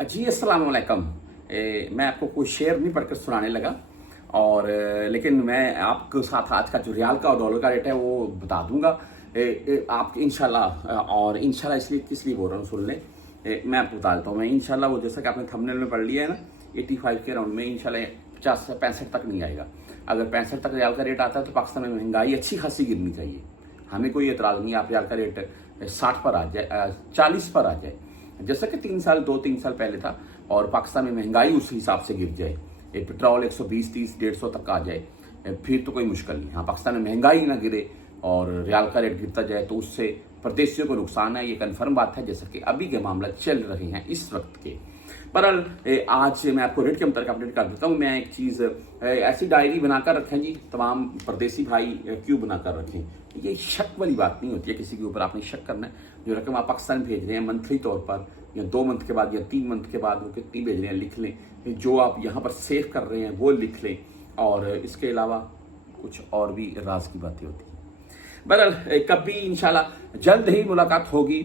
जी अस्सलाम वालेकुम। मैं आपको कोई शेर नहीं पढ़कर सुनाने लगा और लेकिन मैं आपके साथ आज का जो रियाल का और डॉलर का रेट है वो बता दूंगा आप इंशाल्लाह। और इंशाल्लाह इसलिए किस लिए बोल रहा हूँ सुन लें। मैं आपको बता देता हूँ। मैं इंशाल्लाह वो जैसा कि आपने थंबनेल में पढ़ लिया है ना 85 के राउंड में इंशाल्लाह 50 से 65 तक नहीं आएगा। अगर 65 तक रियाल का रेट आता है तो पाकिस्तान में महंगाई अच्छी खासी गिरनी चाहिए। हमें कोई एतराज़ नहीं है आप रियाल का रेट 60 पर आ जाए 40 पर आ जाए जैसा कि 2-3 साल पहले था और पाकिस्तान में महंगाई उस हिसाब से गिर जाए। पेट्रोल 120, 30, 150 तक आ जाए फिर तो कोई मुश्किल नहीं। हाँ, पाकिस्तान में महंगाई ना गिरे और रियाल का रेट गिरता जाए तो उससे परदेशियों को नुकसान है। ये कन्फर्म बात है जैसा कि अभी के मामला चल रहे हैं इस वक्त के। बहरहाल आज मैं आपको रेट के मुताबिक अपडेट कर देता हूँ। मैं एक चीज़ ऐसी डायरी बनाकर रखें जी, तमाम परदेसी भाई क्यों बनाकर रखें। ये शक वाली बात नहीं होती है किसी के ऊपर आपने शक करना है। जो रकम आप पाकिस्तान भेज रहे हैं मंथली तौर पर या 2 मंथ के बाद या 3 मंथ के बाद वो कितनी भेज रहे हैं लिख लें। जो आप यहाँ पर सेव कर रहे हैं वो लिख लें और इसके अलावा कुछ और भी राज की बातें होती हैं। बहरहाल कभी इंशाल्लाह जल्द ही मुलाकात होगी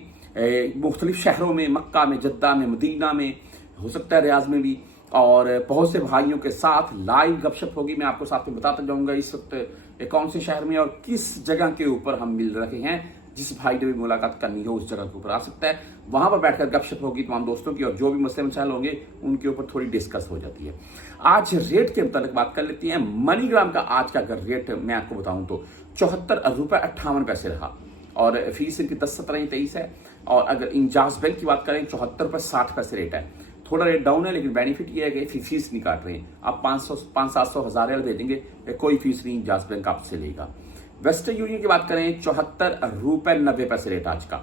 मुख्तलिफ शहरों में, मक्का में, जद्दा में, मदीना में, हो सकता है रियाज में भी, और बहुत से भाइयों के साथ लाइव गपशप होगी। मैं आपको साथ में बताता जाऊंगा इस वक्त कौन से शहर में और किस जगह के ऊपर हम मिल रहे हैं। जिस भाई ने भी मुलाकात करनी हो उस जगह के ऊपर आ सकता है, वहां पर बैठकर गपशप होगी तमाम दोस्तों की और जो भी मसले मसाइल होंगे उनके ऊपर थोड़ी डिस्कस हो जाती है। आज रेट के मुताबिक बात कर लेती हैं। मनीग्राम का आज का अगर रेट मैं आपको बताऊं तो 74 रुपये 58 पैसे रहा और फीस इनकी 10-17-23 है। और अगर इंजाज बैंक की बात करें 74 रुपये 60 पैसे रेट है। थोड़ा रेट डाउन है लेकिन बेनिफिट ये है कि फीस नहीं काट रहे हैं। आप 500-700 हज़ार रियाल भेजेंगे कोई फीस नहीं इंजाज बैंक आपसे लेगा। वेस्टर्न यूनियन की बात करें 74 रुपये 90 पैसे रेट आज का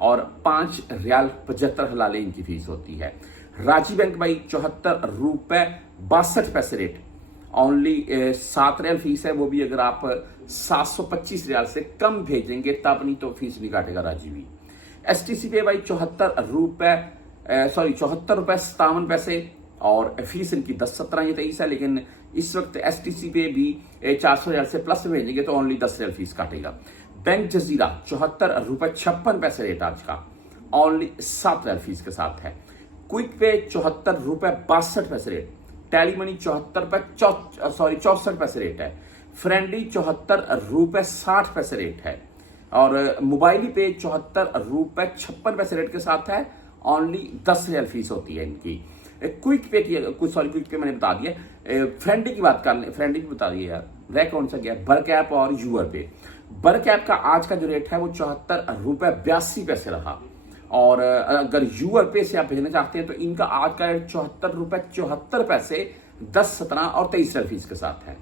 और 5 रियाल 75 हलाले इनकी फीस होती है। राजी बैंक भाई 74 रुपये 62 पैसे रेट, ओनली 7 रियाल फीस है, वो भी अगर आप 725 रियाल से कम भेजेंगे तब, नहीं तो फीस नहीं काटेगा राजी भी। STC पे भाई 74 रुपये 57 पैसे और फीस इनकी 10-17-23 है। लेकिन इस वक्त STC पे भी 400 रियाल से प्लस भेजेंगे तो ओनली 10 रियाल फीस काटेगा। बैंक जजीरा 74 रुपये 56 पैसे रेट आज का, ओनली 7 रियाल फीस के साथ है। क्विक पे 74 रुपये 62 पैसे रेट, टेली मनी 64 पैसे रेट है, फ्रेंडली 74 रुपये 60 पैसे रेट है और मोबाइली पे 74 रुपये 56 पैसे रेट के साथ है, ओनली 10 रियाल फीस होती है इनकी। क्विक पे क्विक पे मैंने बता दिया। फ्रेंडली की बात कर लें, फ्रेंडली की बता दिए यार, रह कौन सा गया, बरकैप और यूअर पे। बरकैप का आज का जो रेट है वो 74 रुपये 82 पैसे रहा और अगर यूअर पे से आप भेजना चाहते हैं तो इनका आज का रेट 74 रुपये 74 पैसे 10, 17 और 23 रियाल फीस के साथ है।